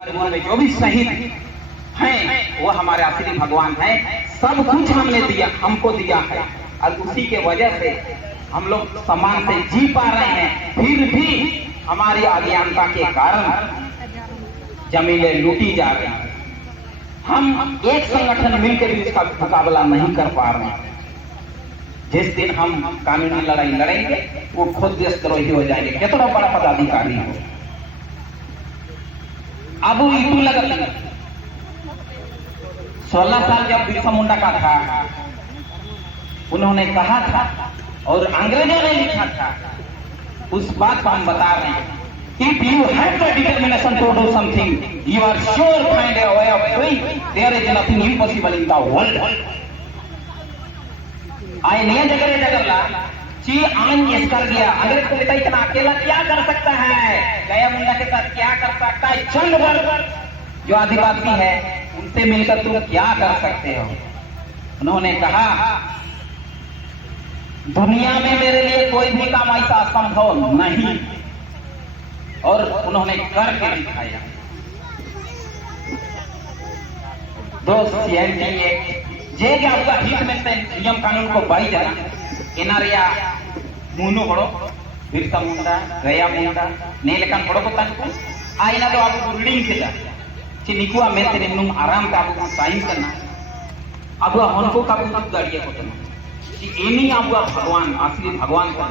में जो भी शहीद हैं वो हमारे आखिरी भगवान हैं। सब कुछ हमने दिया, हमको दिया है और उसी के वजह से हम लोग सम्मान से जी पा रहे हैं। फिर भी हमारी अज्ञानता के कारण जमीनें लूटी जा रही हैं। हम एक संगठन मिलकर भी इसका मुकाबला नहीं कर पा रहे हैं। जिस दिन हम कानूनी लड़ाई लड़ेंगे वो खुद देशद्रोही हो जाएंगे, कितना बड़ा पदाधिकारी हो। अब इटू लगा 16 साल जब बिरसा मुंडा का था, उन्होंने कहा था और अंग्रेजों ने लिखा था, उस बात को हम बता रहे हैं। If you have the determination to do something, you are sure find a way of doing. There is nothing impossible in the world. आए नया जगरला ची आन एस कर गया। अंग्रेज को लेता इतना अकेला क्या कर सकता है, गया मुंडा के साथ क्या कर सकता है, चंद वर्ग जो आदिवासी है उनसे मिलकर तुम क्या कर सकते हो। उन्होंने कहा दुनिया में मेरे लिए कोई भी काम ऐसा असंभव नहीं, और उन्होंने करके दिखाया। जेगे आपका हित में नियम कानून को बाई जाना एनारिया मुनो बड़ो बिरसा मुंडा गया मुंडा नेलकान बड़ो को तनको आइना तो आप रीडिंग के जा ची निकुआ में तेरे नुम आराम का आपको साइन करना अब उनको का आप गाड़िया को करना कि एनी आपका भगवान असली भगवान का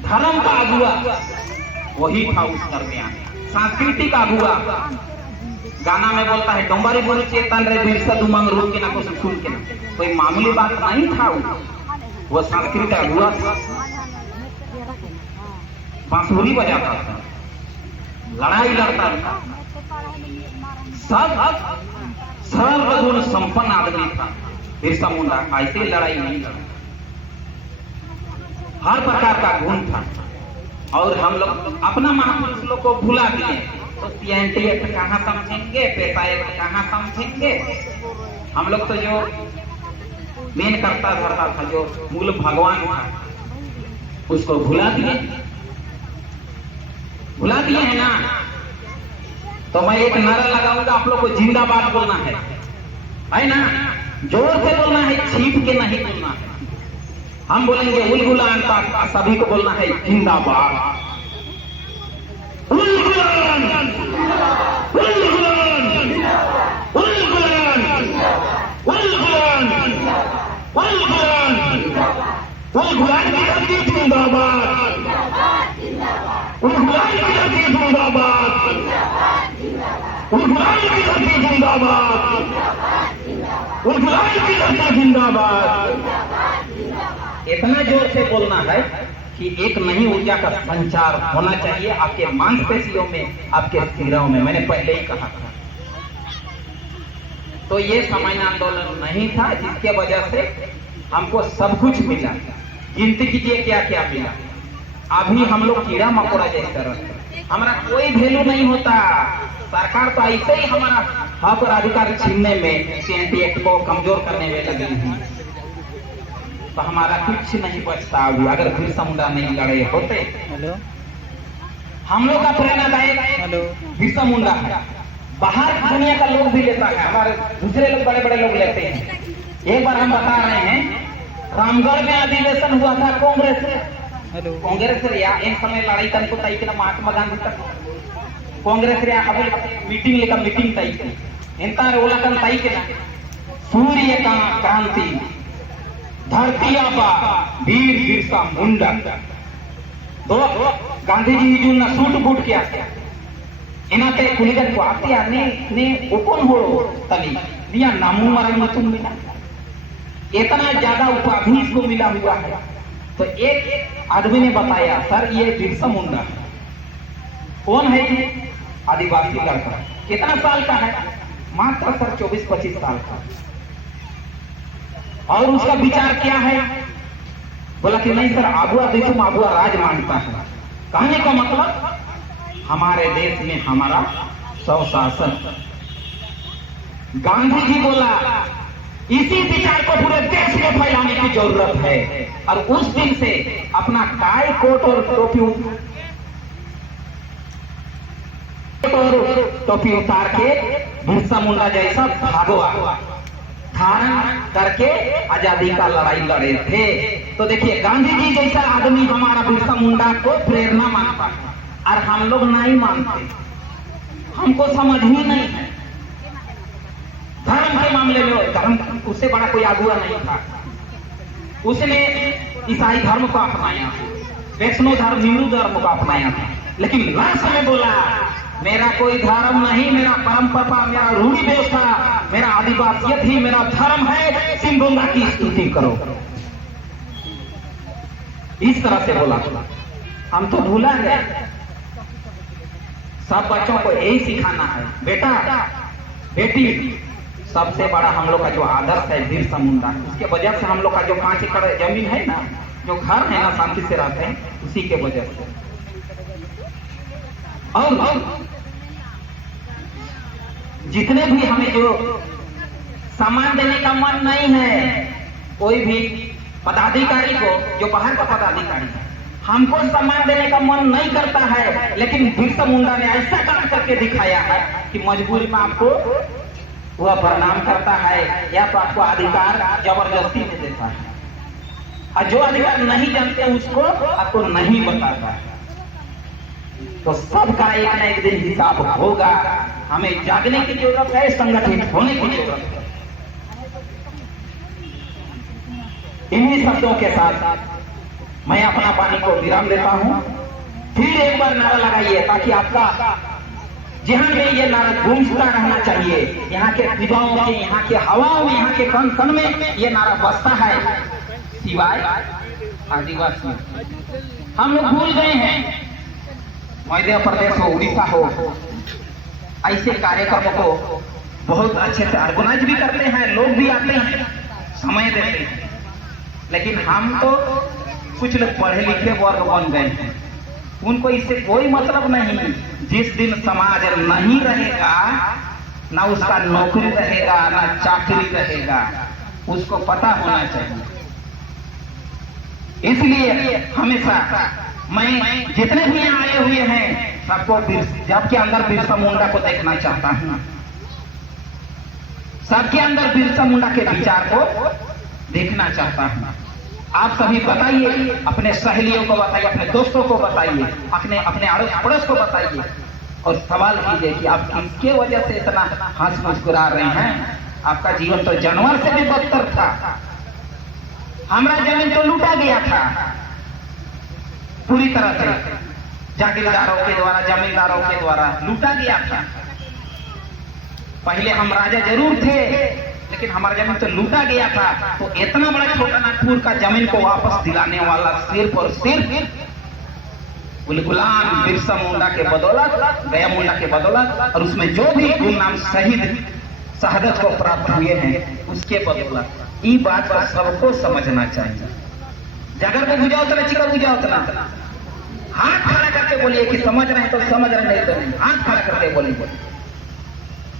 धर्म का अगुआ वही था उस दरमियान। सांस्कृतिक अगुआ गाना में बोलता है डोंबारी बोलो चेतन रे बिरसा दुमंग रूप के ना कुछ सुन के ना, कोई मामूली बात नहीं था। वो सांस्कृतिक अगुआ था, बांसुरी बजाता था, लड़ाई लड़ता था, सब सर्वगुण संपन्न आदमी था बिरसा मुंडा। ऐसे लड़ाई नहीं लड़ा, हर प्रकार का गुण था। और हम लोग अपना महापुरुष लोग को भुला दिए तो सीएनटी एक्ट कहाँ समझेंगे, पैसा एक्ट कहाँ समझेंगे। हम लोग तो जो मेन करता धरता था, जो मूल भगवान था, उसको भुला दिए है ना। तो मैं एक नारा लगाऊंगा, आप लोग को जिंदाबाद बोलना है ना, जोर से बोलना है, छीप के नहीं बोलना है। हम बोलेंगे उलगुलान, सभी को बोलना है जिंदाबाद। उलगुलान, उलगुलान, उलगुलान, उलगुलान, उलगुलान, उलगुलान की धरती जिंदाबाद, उलगुलान की धरती जिंदाबाद, उलगुलान की धरती जिंदाबाद, उलगुलान की धरती जिंदाबाद। इतना जोर से बोलना है कि एक नई ऊर्जा का संचार होना चाहिए आपके मांसपेशियों में, आपके सिरों में। मैंने पहले ही कहा था। तो ये सामान्य आंदोलन नहीं था जिसके वजह से हमको सब कुछ मिला। गिनती कीजिए क्या क्या मिला। अभी हम लोग कीड़ा मकोड़ा जैसे रहते, हमारा कोई वैल्यू नहीं होता। सरकार तो ऐसे ही हमारा हक और अधिकार छीनने में, सीएनटी एक्ट को कमजोर करने में लगी है। तो हमारा कुछ नहीं बचता अभी, अगर बिरसा मुंडा नहीं लड़े होते। हेलो, हम लोग का प्रेरणादायक बिरसा मुंडा है। बाहर दुनिया का लोग भी लेता है, हमारे दूसरे लोग बड़े बड़े लोग लेते हैं। एक बार हम बता रहे हैं, रामगढ़ में अधिवेशन हुआ था कांग्रेस से। कांग्रेस इन समय लड़ाई कर को तय किया महात्मा गांधी तक कांग्रेस मीटिंग लेकर मीटिंग तय की इंता रोला कन तय किया सूर्य का क्रांति धरती आबा वीर बिरसा मुंडा। तो गांधी जी जो ना सूट बूट किया इनाते कुलिगन को आते आने ने ओपन हो तली दिया नामू मारा मतुम मिला। इतना ज्यादा उपाधि इसको मिला हुआ है। तो एक आदमी ने बताया, सर ये बिरसा मुंडा कौन है? ये आदिवासी लड़का। कितना साल का है? मात्र सर 24-25 साल का। और उसका विचार क्या है? बोला कि नहीं सर, आबुआ देशुम आबुआ राज मानता है। कहने का मतलब हमारे देश में हमारा स्वशासन। गांधी जी बोला इसी विचार को पूरे देश में फैलाने की जरूरत है। और उस दिन से अपना टाई कोट और टोपी और टोपी उतार के बिरसा मुंडा जैसा भगवा धारण करके आजादी का लड़ाई लड़े थे। तो देखिए गांधी जी जैसा आदमी हमारा बिरसा मुंडा को प्रेरणा मानता है और हम लोग नहीं मानते, हमको समझ ही नहीं है। धर्म के मामले में धर्म उससे बड़ा कोई अगुआ नहीं था। उसने ईसाई धर्म को अपनाया, वैष्णव धर्म हिंदू धर्म को अपनाया था, लेकिन लास्ट में बोला मेरा कोई धर्म नहीं, मेरा परंपरा, मेरा रूढ़ी व्यवस्था, मेरा आदिवासियत ही मेरा धर्म है, सिंबोंगा की स्तुति करो। इस तरह से बोला। हम तो भूला गए। सब बच्चों को यही सिखाना है, बेटा बेटी सबसे बड़ा हम लोग का जो आदर्श है बिरसा मुंडा, उसके वजह से हम लोग का जो 5 एकड़ जमीन है ना, जो घर है ना, शांति से रहते हैं उसी के वजह से। और जितने भी हमें जो सामान देने का मन नहीं है, कोई भी पदाधिकारी को, जो बाहर का पदाधिकारी है, हमको सामान देने का मन नहीं करता है, लेकिन बिरसा मुंडा ने ऐसा काम करके दिखाया है कि मजबूरी में आपको वह प्रणाम करता है या तो आपको अधिकार जबरदस्ती में देता है, और जो अधिकार नहीं जानते उसको आपको नहीं बताता है। तो सबका एक न एक दिन हिसाब होगा। हमें जागने की जरूरत है, संगठित होने की जरूरत है। इन्हीं शब्दों के साथ मैं अपना वाणी को विराम देता हूं। फिर एक बार नारा लगाइए ताकि आपका जहां में ये नारा गूंजता रहना चाहिए। यहाँ के विधाओं के, यहाँ के हवाओं में, यहाँ के कण कण में ये नारा बसता है, सिवाय आदिवासी। हम लोग भूल गए हैं। मध्य प्रदेश हो, उड़ीसा हो, ऐसे कार्यक्रमों को बहुत अच्छे से ऑर्गेनाइज भी करते हैं, लोग भी आते हैं, समय देते हैं, लेकिन हम तो कुछ लोग पढ़े लिखे वर्ग बन गए हैं, उनको इससे कोई मतलब नहीं। जिस दिन समाज नहीं रहेगा, ना उसका नौकरी रहेगा, ना चाकरी रहेगा, उसको पता होना चाहिए। इसलिए हमेशा मैं जितने भी यहाँ आए हुए हैं सबको सबके अंदर बिरसा मुंडा को देखना चाहता हूँ। सबके अंदर बिरसा मुंडा के विचार को देखना चाहता हूँ। आप सभी बताइए, अपने सहेलियों को बताइए, अपने दोस्तों को बताइए, अपने अड़ोस पड़ोस को बताइए, और सवाल कीजिए कि आप किसके वजह से इतना हंस मुस्कुरा रहे हैं। आपका जीवन तो जानवर से भी बदतर था। हमारा जमीन तो लूटा गया था पूरी तरह से, जागीरदारों के द्वारा, जमींदारों के द्वारा लूटा गया था। पहले हम राजा जरूर थे, लेकिन हमारा जमीन तो लूटा गया था। तो इतना बड़ा छोटा नागपुर का जमीन को वापस दिलाने वाला सिर्फ और सिर्फ गुलाम बिरसा मुंडा के बदौलत, गया मुंडा के बदौलत, और उसमें जो भी गुमनाम शहीद शहादत को प्राप्त हुए हैं उसके बदौलत। ये बात को सबको समझना चाहिए। जगह को बुझाओ उतना, चिका बुझाओ उतना। हाथ खड़ा करके बोलिए कि समझ रहे हैं तो समझ रहे, नहीं तो नहीं। हाथ खड़ा करके बोलिए।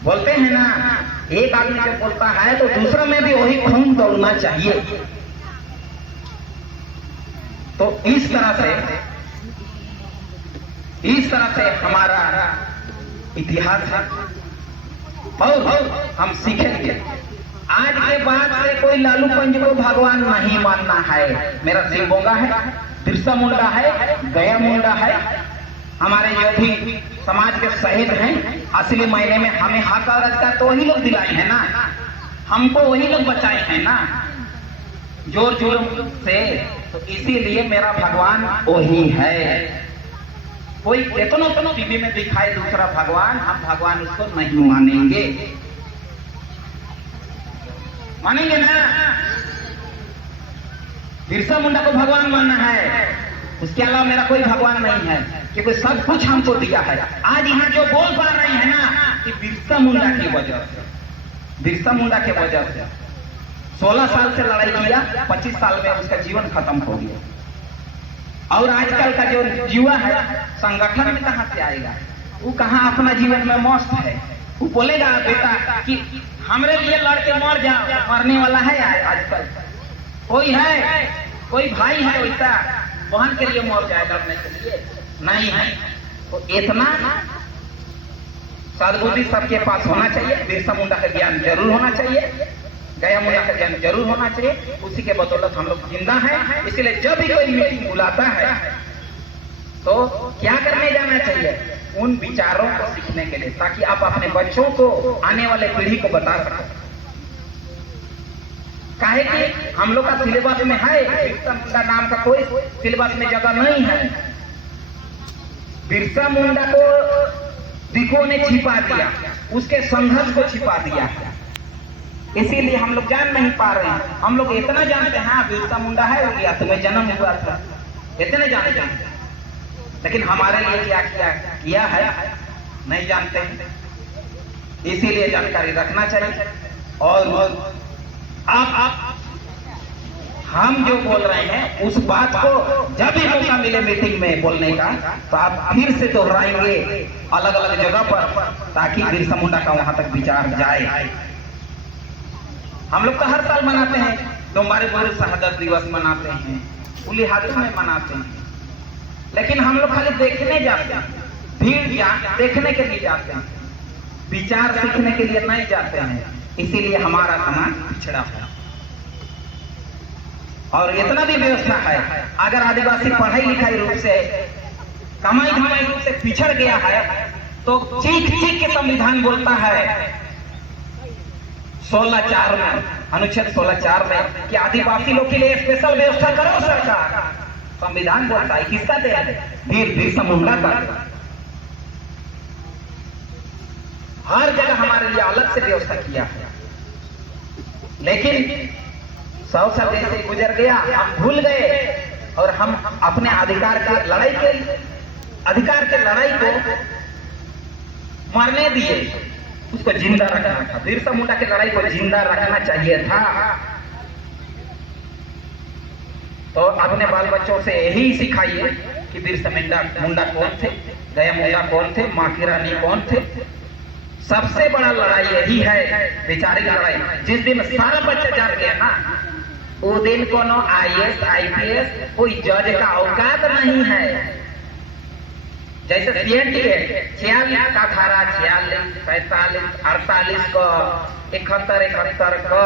बोलते हैं ना, एक आदमी जब बोलता है तो दूसरा में भी वही खून दौड़ना चाहिए। तो इस तरह से हमारा इतिहास है और हम सीखेंगे। आज के बाद से कोई लालू पंज को भगवान नहीं मानना है। मेरा सिंबोंगा है, बिरसा मुंडा है, गया मुंडा है। हमारे जो भी समाज के शहीद हैं, असली मायने में हमें हक और अधिकार तो वही लोग दिलाए हैं ना, हमको वही लोग बचाए हैं ना, जोर जुल्म से। तो इसीलिए मेरा भगवान वही है। कोई कितना टीवी में दिखाए दूसरा भगवान, हम भगवान उसको नहीं मानेंगे। मानेंगे ना? बिरसा मुंडा को भगवान मानना है, उसके अलावा मेरा कोई भगवान नहीं है, क्योंकि सब कुछ हमको दिया है। आज यहाँ जो बोल पा रहे हैं ना, कि बिरसा मुंडा की वजह से, बिरसा मुंडा के वजह से 16 साल से लड़ाई किया, 25 साल में उसका जीवन खत्म हो गया। और आजकल का जो युवा है संगठन में कहां से आएगा? वो कहां अपना जीवन में मस्त है। वो बोलेगा बेटा कि हमरे लिए लड़के मर जाओ, मरने वाला है आजकल कोई है, कोई भाई है वैसा बहन के लिए मर जाए लड़ने के लिए? नहीं है। तो इतना सद्बुद्धि सबके पास होना चाहिए। बिरसा मुंडा का ज्ञान जरूर होना चाहिए, गया मुंडा का ज्ञान जरूर होना चाहिए। उसी के बदौलत हम लोग जिंदा हैं। इसलिए जब भी कोई मीटिंग बुलाता है तो क्या करने जाना चाहिए? उन विचारों को सीखने के लिए, ताकि आप अपने बच्चों को, आने वाले पीढ़ी को बता सको। काहे कि हम लोग का सिलेबस में है, बिरसा मुंडा नाम का कोई सिलेबस में जगह नहीं है। बिरसा मुंडा को दिखों ने छिपा दिया, उसके संघर्ष को छिपा दिया, इसीलिए हम लोग जान नहीं पा रहे हैं। हम लोग इतना जानते हैं बिरसा मुंडा है, हो गया तुम्हें जन्म हुआ था, इतने जानते हैं, लेकिन हमारे लिए क्या किया है नहीं जानते हैं। इसीलिए जानकारी रखना चाहिए। और आप हम जो बोल रहे हैं उस बात को जब भी मौका मिले मीटिंग में बोलने का, तो आप फिर से दोहराएंगे अलग अलग जगह पर, ताकि बिरसा मुंडा का वहां तक विचार जाए। हम लोग तो हर साल मनाते हैं, तुम्हारे गुरु शहादत दिवस मनाते हैं, उली हाथों में मनाते हैं, लेकिन हम लोग खाली देखने जाते हैं, भीड़ देखने के लिए जाते हैं, विचार सीखने के लिए नहीं जाते हैं। इसीलिए हमारा समाज पिछड़ा है। और इतना भी व्यवस्था है, अगर आदिवासी पढ़ाई लिखाई रूप से, कमाई धमाई रूप से पिछड़ गया है, तो चीख चीख के संविधान बोलता है 16(4) में, अनुच्छेद 16(4) में कि आदिवासी लोग के लिए स्पेशल व्यवस्था करो सरकार। संविधान बोलता है, किसका दे? बिरसा मुंडा का। हर जगह हमारे लिए अलग से व्यवस्था किया है, लेकिन 100 साल जैसे गुजर गया, हम भूल गए और हम अपने अधिकार के लड़ाई को मरने दिए, उसको जिंदा रखना था। बिरसा मुंडा की लड़ाई को जिंदा रखना चाहिए था। तो अपने बाल बच्चों से यही सिखाइए कि बिरसा मुंडा कौन थे, गया मुंडा कौन थे, माँ की रानी कौन थे। सबसे बड़ा लड़ाई यही है, वैचारिक लड़ाई। जिस दिन सारा बच्चा जाग गया ना, वो दिन कोनो IAS IPS कोई जज का औकात नहीं है। जैसे CNTA 46 का धारा 46, 47, 48 का 71 का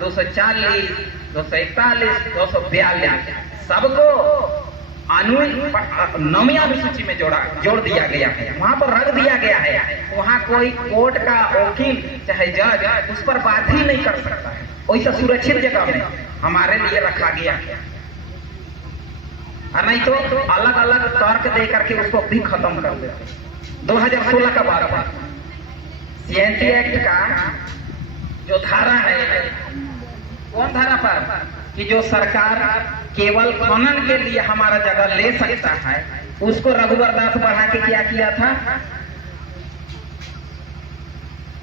240, 241, 242 सबको 9वीं अनुसूची में जोड़ दिया गया है। वहां पर रख दिया गया है, वहां कोई कोर्ट का वकील चाहे जज उस पर बात ही नहीं कर सकता है। वैसा सुरक्षित जगह में हमारे लिए रखा गया है, और नहीं तो अलग अलग तर्क दे करके उसको भी खत्म कर देते। 2016 का बात है, CNT एक्ट का जो धारा है, कौन धारा पर कि जो सरकार केवल खनन के लिए हमारा जगह ले सकता है, उसको रघुवर दास बढ़ा के क्या किया था,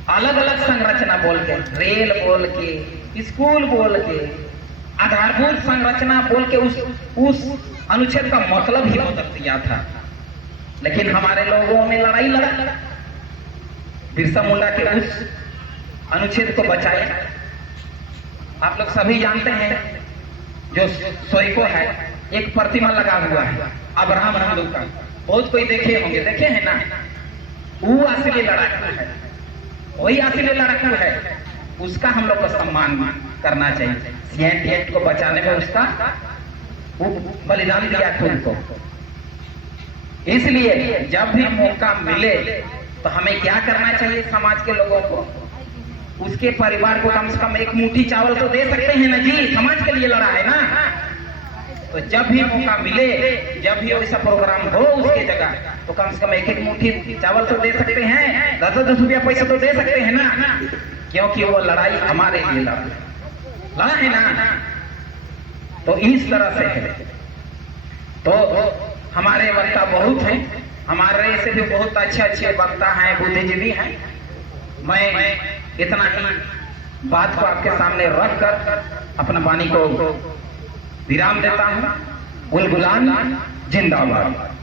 अलग अलग संरचना बोल के, रेल बोल के, स्कूल बोल के, आधारभूत संरचना बोल के उस अनुच्छेद का मतलब ही बदल दिया था। लेकिन हमारे लोगों ने लड़ाई लड़ा, बिरसा मुंडा के उस अनुच्छेद को बचाया। आप लोग सभी जानते हैं, जो सोइको है एक प्रतिमा लगा हुआ है अब्राहम हिंदू का, बहुत कोई देखे होंगे, देखे हैं ना, वो असली लड़ाकू है, वही असली लड़ाकू है, उसका हम लोग को सम्मान करना चाहिए। CNT एक्ट को बचाने में उसका वो बलिदान दिया खुद को। इसलिए जब भी मौका मिले तो हमें क्या करना चाहिए, समाज के लोगों को, उसके परिवार को कम से कम एक मुट्ठी चावल तो दे सकते हैं ना जी, समाज के लिए लड़ा है ना। तो जब भी मौका मिले, जब भी ऐसा प्रोग्राम हो उसके जगह, तो कम से कम एक मुट्ठी चावल तो दे सकते हैं, 10-10 रुपया पैसा तो दे सकते हैं ना, क्योंकि वो लड़ाई हमारे लिए लड़ा है ना। तो इस तरह से है। तो हमारे वक्ता बहुत हैं, हमारे से भी बहुत अच्छे वक्ता हैं, बुद्धिजीवी हैं। मैं इतना ही बात को आपके सामने रख कर अपना वाणी को विराम देता हूं। बुलबुलान जिंदाबाद।